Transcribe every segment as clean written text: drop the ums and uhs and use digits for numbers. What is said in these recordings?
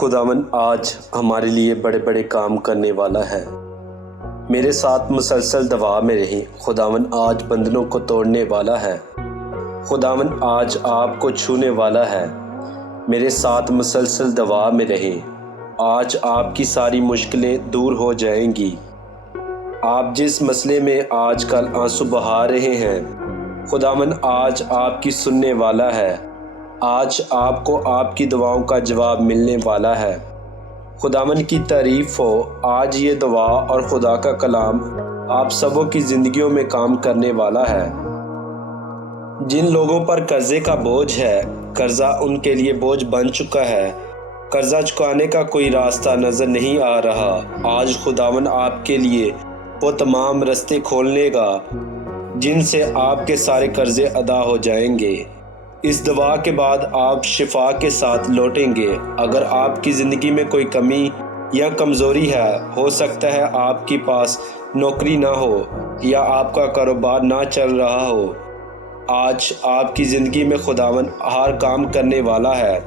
خداوند آج ہمارے لیے بڑے بڑے کام کرنے والا ہے۔ میرے ساتھ مسلسل دعا میں رہیں۔ خداوند آج بندنوں کو توڑنے والا ہے۔ خداوند آج آپ کو چھونے والا ہے۔ میرے ساتھ مسلسل دعا میں رہیں۔ آج آپ کی ساری مشکلیں دور ہو جائیں گی۔ آپ جس مسئلے میں آج کل آنسو بہا رہے ہیں، خداوند آج آپ کی سننے والا ہے۔ آج آپ کو آپ کی دعاؤں کا جواب ملنے والا ہے۔ خداوند کی تعریف ہو۔ آج یہ دعا اور خدا کا کلام آپ سبوں کی زندگیوں میں کام کرنے والا ہے۔ جن لوگوں پر قرضے کا بوجھ ہے، قرضہ ان کے لیے بوجھ بن چکا ہے، قرضہ چکانے کا کوئی راستہ نظر نہیں آ رہا، آج خداوند آپ کے لیے وہ تمام راستے کھولنے گا جن سے آپ کے سارے قرضے ادا ہو جائیں گے۔ اس دعا کے بعد آپ شفا کے ساتھ لوٹیں گے۔ اگر آپ کی زندگی میں کوئی کمی یا کمزوری ہے، ہو سکتا ہے آپ کے پاس نوکری نہ ہو یا آپ کا کاروبار نہ چل رہا ہو، آج آپ کی زندگی میں خداوند ہر کام کرنے والا ہے،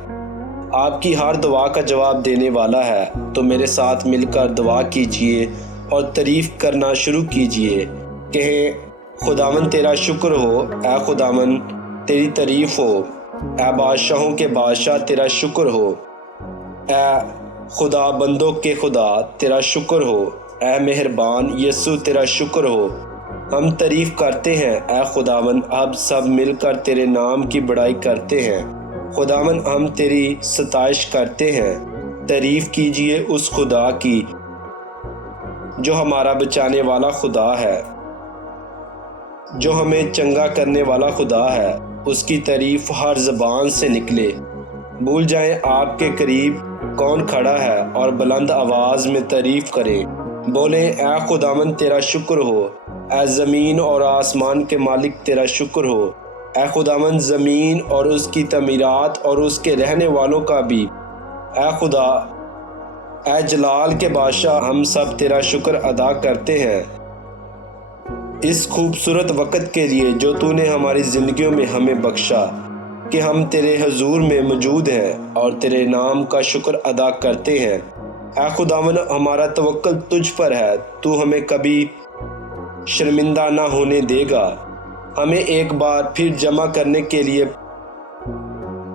آپ کی ہر دعا کا جواب دینے والا ہے۔ تو میرے ساتھ مل کر دعا کیجئے اور تعریف کرنا شروع کیجئے۔ کہیں، خداوند تیرا شکر ہو، اے خداوند تیری تعریف ہو، اے بادشاہوں کے بادشاہ تیرا شکر ہو، اے خدا بندوں کے خدا تیرا شکر ہو، اے مہربان یسوع تیرا شکر ہو۔ ہم تعریف کرتے ہیں اے خداوند، اب سب مل کر تیرے نام کی بڑائی کرتے ہیں۔ خداوند ہم تیری ستائش کرتے ہیں۔ تعریف کیجئے اس خدا کی جو ہمارا بچانے والا خدا ہے، جو ہمیں چنگا کرنے والا خدا ہے۔ اس کی تعریف ہر زبان سے نکلے۔ بھول جائیں آپ کے قریب کون کھڑا ہے اور بلند آواز میں تعریف کریں۔ بولیں، اے خداوند تیرا شکر ہو، اے زمین اور آسمان کے مالک تیرا شکر ہو، اے خداوند زمین اور اس کی تعمیرات اور اس کے رہنے والوں کا بھی، اے خدا، اے جلال کے بادشاہ، ہم سب تیرا شکر ادا کرتے ہیں اس خوبصورت وقت کے لیے جو تو نے ہماری زندگیوں میں ہمیں بخشا، کہ ہم تیرے حضور میں موجود ہیں اور تیرے نام کا شکر ادا کرتے ہیں۔ اے خداوند ہمارا توکل تجھ پر ہے، تو ہمیں کبھی شرمندہ نہ ہونے دے گا۔ ہمیں ایک بار پھر جمع کرنے کے لیے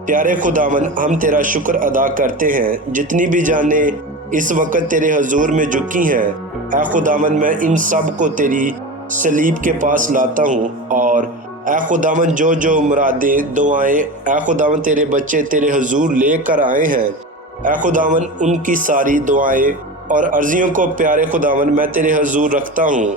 پیارے خداوند ہم تیرا شکر ادا کرتے ہیں۔ جتنی بھی جانیں اس وقت تیرے حضور میں جھکی ہیں، اے خداوند میں ان سب کو تیری صلیب کے پاس لاتا ہوں، اور اے خداوند جو مرادیں دعائیں اے خداوند تیرے بچے تیرے حضور لے کر آئے ہیں، اے خداوند ان کی ساری دعائیں اور عرضیوں کو پیارے خداوند میں تیرے حضور رکھتا ہوں۔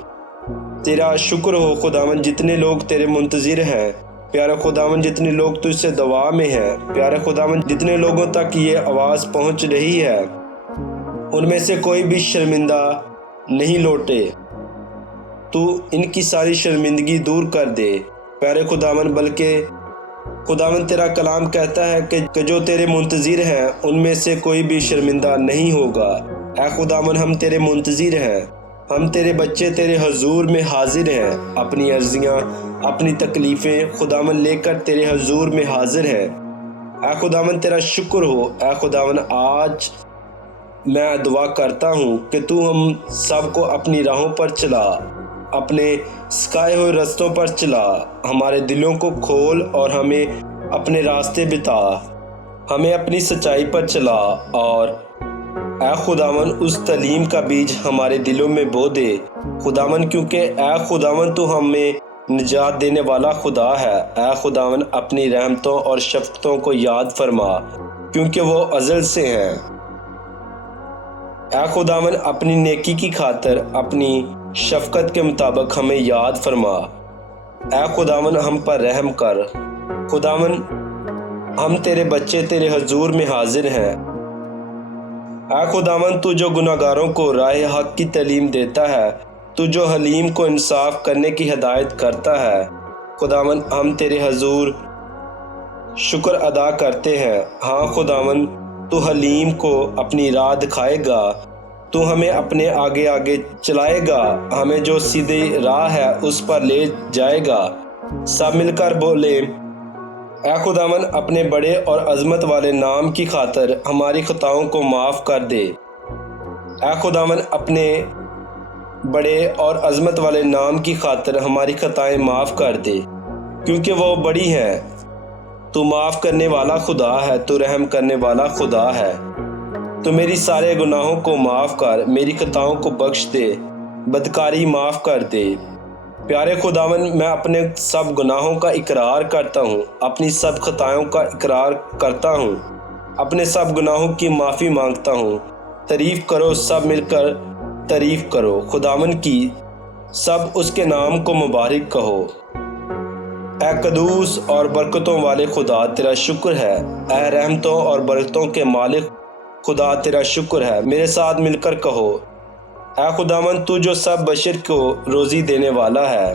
تیرا شکر ہو خداوند جتنے لوگ تیرے منتظر ہیں، پیارے خداوند جتنے لوگ تجھ سے دعا میں ہیں، پیارے خداوند جتنے لوگوں تک یہ آواز پہنچ رہی ہے، ان میں سے کوئی بھی شرمندہ نہیں لوٹے، تو ان کی ساری شرمندگی دور کر دے پیارے خداوند۔ بلکہ خداوند تیرا کلام کہتا ہے کہ جو تیرے منتظر ہیں ان میں سے کوئی بھی شرمندہ نہیں ہوگا۔ اے خداوند ہم تیرے منتظر ہیں، ہم تیرے بچے تیرے حضور میں حاضر ہیں، اپنی عرضیاں اپنی تکلیفیں خداوند لے کر تیرے حضور میں حاضر ہیں۔ اے خداوند تیرا شکر ہو۔ اے خداوند آج میں دعا کرتا ہوں کہ تو ہم سب کو اپنی راہوں پر چلا، اپنے سکھائے ہوئے رستوں پر چلا، ہمارے دلوں کو کھول اور ہمیں اپنے راستے بتا، ہمیں اپنی سچائی پر چلا، اور اے خداوند اس تعلیم کا بیج ہمارے دلوں میں بو دے خداوند، کیونکہ اے خداوند تو ہمیں نجات دینے والا خدا ہے۔ اے خداوند اپنی رحمتوں اور شفقتوں کو یاد فرما، کیونکہ وہ ازل سے ہیں۔ اے خداوند اپنی نیکی کی خاطر اپنی شفقت کے مطابق ہمیں یاد فرما۔ اے خداوند ہم پر رحم کر۔ خداوند ہم تیرے بچے تیرے حضور میں حاضر ہیں۔ اے خداوند تو جو گناہگاروں کو راہ حق کی تعلیم دیتا ہے، تو جو حلیم کو انصاف کرنے کی ہدایت کرتا ہے، خداوند ہم تیرے حضور شکر ادا کرتے ہیں۔ ہاں خداوند تو حلیم کو اپنی راہ دکھائے گا، تو ہمیں اپنے آگے آگے چلائے گا، ہمیں جو سیدھی راہ ہے اس پر لے جائے گا۔ سب مل کر بولے، اے خداوند اپنے بڑے اور عظمت والے نام کی خاطر ہماری خطاؤں کو معاف کر دے۔ اے خداوند اپنے بڑے اور عظمت والے نام کی خاطر ہماری خطائیں معاف کر دے، کیونکہ وہ بڑی ہیں۔ تو معاف کرنے والا خدا ہے، تو رحم کرنے والا خدا ہے۔ تو میری سارے گناہوں کو معاف کر، میری خطاؤں کو بخش دے، بدکاری معاف کر دے۔ پیارے خداوند میں اپنے سب گناہوں کا اقرار کرتا ہوں، اپنی سب خطاؤں کا اقرار کرتا ہوں، اپنے سب گناہوں کی معافی مانگتا ہوں۔ تعریف کرو، سب مل کر تعریف کرو خداوند کی، سب اس کے نام کو مبارک کہو۔ اے قدوس اور برکتوں والے خدا تیرا شکر ہے۔ اے رحمتوں اور برکتوں کے مالک خدا تیرا شکر ہے۔ میرے ساتھ مل کر کہو، اے خداوند تو جو سب بشر کو روزی دینے والا ہے،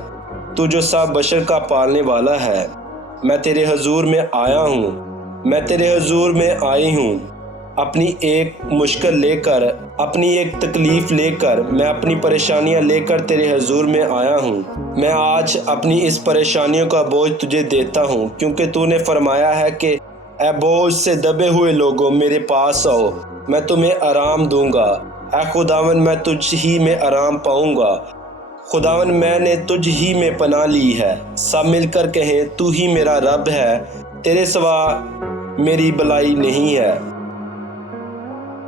تو جو سب بشر کا پالنے والا ہے، میں تیرے حضور میں آیا ہوں، میں تیرے حضور میں آئی ہوں، اپنی ایک مشکل لے کر، اپنی ایک تکلیف لے کر، میں اپنی پریشانیاں لے کر تیرے حضور میں آیا ہوں۔ میں آج اپنی اس پریشانیوں کا بوجھ تجھے دیتا ہوں، کیونکہ تو نے فرمایا ہے کہ اے بوجھ سے دبے ہوئے لوگوں میرے پاس آؤ، میں تمہیں آرام دوں گا۔ اے خداوند میں تجھ ہی میں آرام پاؤں گا۔ خداوند میں نے تجھ ہی میں پناہ لی ہے۔ سب مل کر کہیں، تو ہی میرا رب ہے، تیرے سوا میری بلائی نہیں ہے۔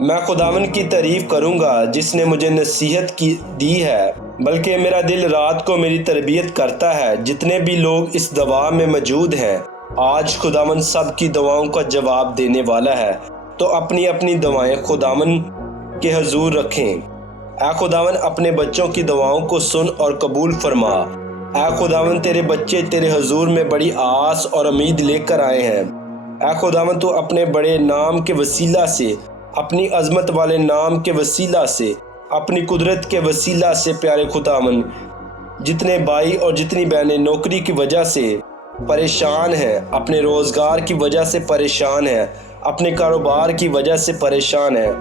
میں خداوند کی تعریف کروں گا جس نے مجھے نصیحت دی ہے، بلکہ میرا دل رات کو میری تربیت کرتا ہے۔ جتنے بھی لوگ اس دعا میں موجود ہیں، آج خداوند سب کی دعاؤں کا جواب دینے والا ہے، تو اپنی اپنی دعائیں خداوند کے حضور رکھیں۔ اے خداوند اپنے بچوں کی دعاؤں کو سن اور قبول فرما۔ اے خداوند تیرے بچے تیرے حضور میں بڑی آس اور امید لے کر آئے ہیں۔ اے خداوند تو اپنے بڑے نام کے وسیلہ سے، اپنی عظمت والے نام کے وسیلہ سے، اپنی قدرت کے وسیلہ سے پیارے خداوند، جتنے بھائی اور جتنی بہنیں نوکری کی وجہ سے پریشان ہیں، اپنے روزگار کی وجہ سے پریشان ہیں، اپنے کاروبار کی وجہ سے پریشان ہیں،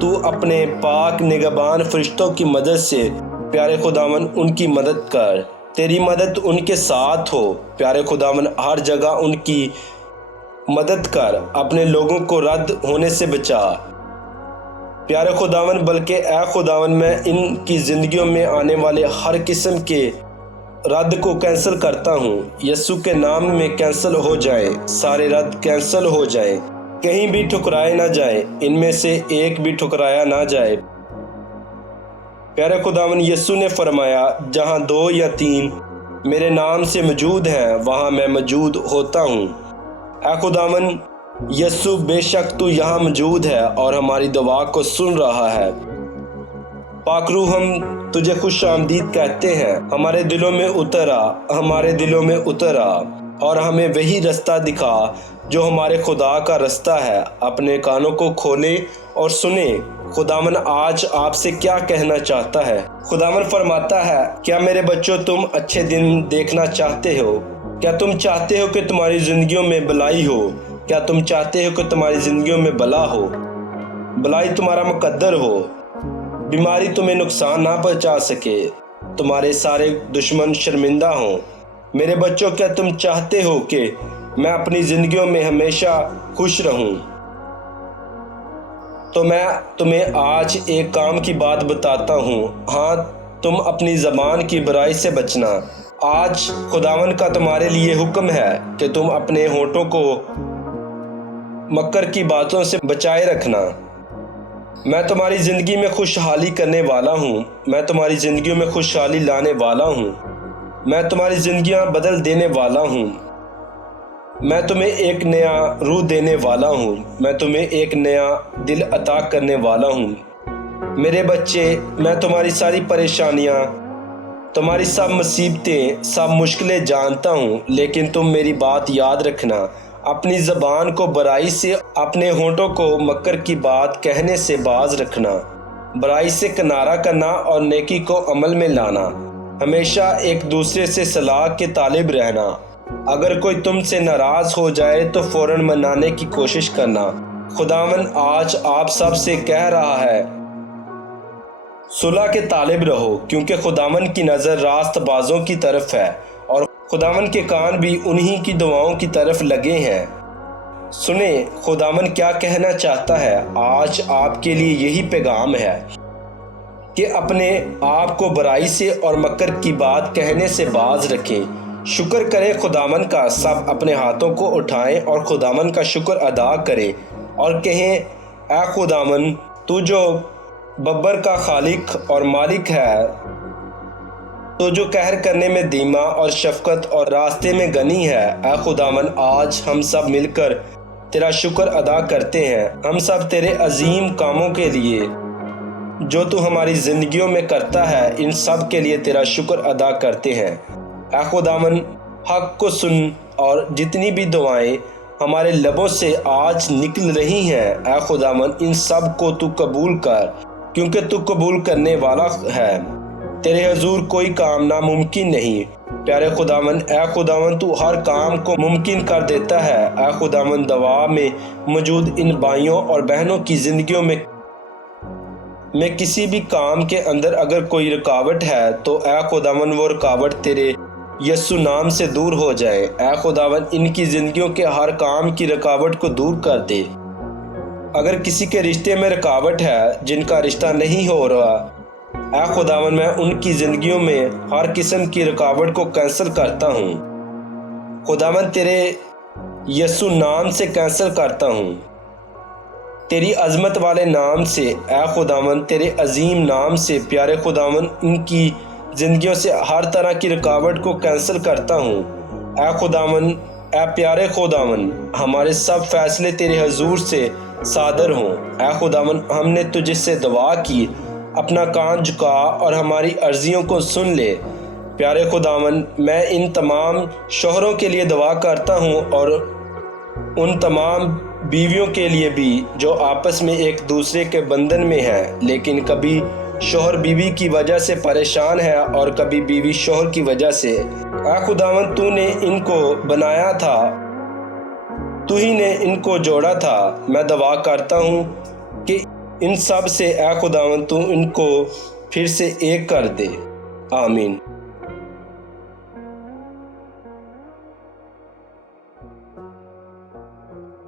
تو اپنے پاک نگہبان فرشتوں کی مدد سے پیارے خداوند ان کی مدد کر۔ تیری مدد ان کے ساتھ ہو پیارے خداوند، ہر جگہ ان کی مدد کر، اپنے لوگوں کو رد ہونے سے بچا پیارے خداوند۔ بلکہ اے خداوند میں ان کی زندگیوں میں آنے والے ہر قسم کے رد کو کینسل کرتا ہوں، یسوع کے نام میں کینسل ہو جائیں، سارے رد کینسل ہو جائیں، کہیں بھی ٹھکرائے نہ جائیں، ان میں سے ایک بھی ٹھکرایا نہ جائے۔ پیارے خداوند یسوع نے فرمایا، جہاں 2 یا 3 میرے نام سے موجود ہیں، وہاں میں موجود ہوتا ہوں۔ اے خداوند یسوع بے شک تو یہاں موجود ہے اور ہماری دعا کو سن رہا ہے۔ پاک روح ہم تجھے خوش آمدید کہتے ہیں، ہمارے دلوں میں اتر آ، ہمارے دلوں میں اتر آ اور ہمیں وہی رستہ دکھا جو ہمارے خدا کا رستہ ہے۔ اپنے کانوں کو کھولیں اور سنیں خداوند آج آپ سے کیا کہنا چاہتا ہے۔ خداوند فرماتا ہے، کیا میرے بچوں تم اچھے دن دیکھنا چاہتے ہو؟ کیا تم چاہتے ہو کہ تمہاری زندگیوں میں بلائی ہو؟ کیا تم چاہتے ہو کہ تمہاری زندگیوں میں بلا ہو، بلائی تمہارا مقدر ہو، بیماری تمہیں نقصان نہ پہنچا سکے، تمہارے سارے دشمن شرمندہ ہوں؟ میرے بچوں کیا تم چاہتے ہو کہ میں اپنی زندگیوں میں ہمیشہ خوش رہوں؟ تو میں تمہیں آج ایک کام کی بات بتاتا ہوں، ہاں تم اپنی زبان کی برائی سے بچنا۔ آج خداوند کا تمہارے لیے حکم ہے کہ تم اپنے ہونٹوں کو مکر کی باتوں سے بچائے رکھنا۔ میں تمہاری زندگی میں خوشحالی کرنے والا ہوں، میں تمہاری زندگیوں میں خوشحالی لانے والا ہوں، میں تمہاری زندگیاں بدل دینے والا ہوں، میں تمہیں ایک نیا روح دینے والا ہوں، میں تمہیں ایک نیا دل عطا کرنے والا ہوں۔ میرے بچے، میں تمہاری ساری پریشانیاں، تمہاری سب مصیبتیں، سب مشکلیں جانتا ہوں، لیکن تم میری بات یاد رکھنا، اپنی زبان کو برائی سے، اپنے ہونٹوں کو مکر کی بات کہنے سے باز رکھنا، برائی سے کنارہ کرنا اور نیکی کو عمل میں لانا، ہمیشہ ایک دوسرے سے صلاح کے طالب رہنا۔ اگر کوئی تم سے ناراض ہو جائے تو فوراً منانے کی کوشش کرنا۔ خداوند آج آپ سب سے کہہ رہا ہے، صلح کے طالب رہو، کیونکہ خداوند کی نظر راست بازوں کی طرف ہے اور خداوند کے کان بھی انہی کی دعاؤں کی طرف لگے ہیں۔ سنیں خداوند کیا کہنا چاہتا ہے۔ آج آپ کے لیے یہی پیغام ہے کہ اپنے آپ کو برائی سے اور مکر کی بات کہنے سے باز رکھیں۔ شکر کریں خداوند کا، سب اپنے ہاتھوں کو اٹھائیں اور خداوند کا شکر ادا کریں اور کہیں، اے خداوند تو جو ببر کا خالق اور مالک ہے، تو جو قہر کرنے میں دھیما اور شفقت اور راستے میں غنی ہے۔ اے خداوند آج ہم سب مل کر تیرا شکر ادا کرتے ہیں۔ ہم سب تیرے عظیم کاموں کے لیے جو تو ہماری زندگیوں میں کرتا ہے، ان سب کے لیے تیرا شکر ادا کرتے ہیں۔ اے خداوند حق کو سن، اور جتنی بھی دعائیں ہمارے لبوں سے آج نکل رہی ہیں، اے خداوند ان سب کو تو قبول کر، کیونکہ تو قبول کرنے والا ہے۔ تیرے حضور کوئی کام ناممکن نہیں۔ پیارے خداوند، اے خداوند تو ہر کام کو ممکن کر دیتا ہے۔ اے خداوند دعا میں موجود ان بھائیوں اور بہنوں کی زندگیوں میں کسی بھی کام کے اندر اگر کوئی رکاوٹ ہے تو اے خداوند وہ رکاوٹ تیرے یسوع نام سے دور ہو جائے۔ اے خداوند ان کی زندگیوں کے ہر کام کی رکاوٹ کو دور کر دے۔ اگر کسی کے رشتے میں رکاوٹ ہے، جن کا رشتہ نہیں ہو رہا، اے خداوند میں ان کی زندگیوں میں ہر قسم کی رکاوٹ کو کینسل کرتا ہوں۔ خداوند تیرے یسوع نام سے کینسل کرتا ہوں، تیری عظمت والے نام سے۔ اے خداوند تیرے عظیم نام سے پیارے خداوند ان کی زندگیوں سے ہر طرح کی رکاوٹ کو کینسل کرتا ہوں۔ اے خداوند، اے پیارے خداوند، ہمارے سب فیصلے تیرے حضور سے صادر ہوں۔ اے خداوند ہم نے تجھ سے دعا کی، اپنا کان جھکا اور ہماری عرضیوں کو سن لے۔ پیارے خداوند میں ان تمام شوہروں کے لیے دعا کرتا ہوں اور ان تمام بیویوں کے لیے بھی جو آپس میں ایک دوسرے کے بندھن میں ہیں، لیکن کبھی شوہر بیوی کی وجہ سے پریشان ہے اور کبھی بیوی شوہر کی وجہ سے۔ اے خداوند تو نے ان کو بنایا تھا، تو ہی نے ان کو جوڑا تھا۔ میں دعا کرتا ہوں کہ ان سب سے اے خداوند تو ان کو پھر سے ایک کر دے۔ آمین۔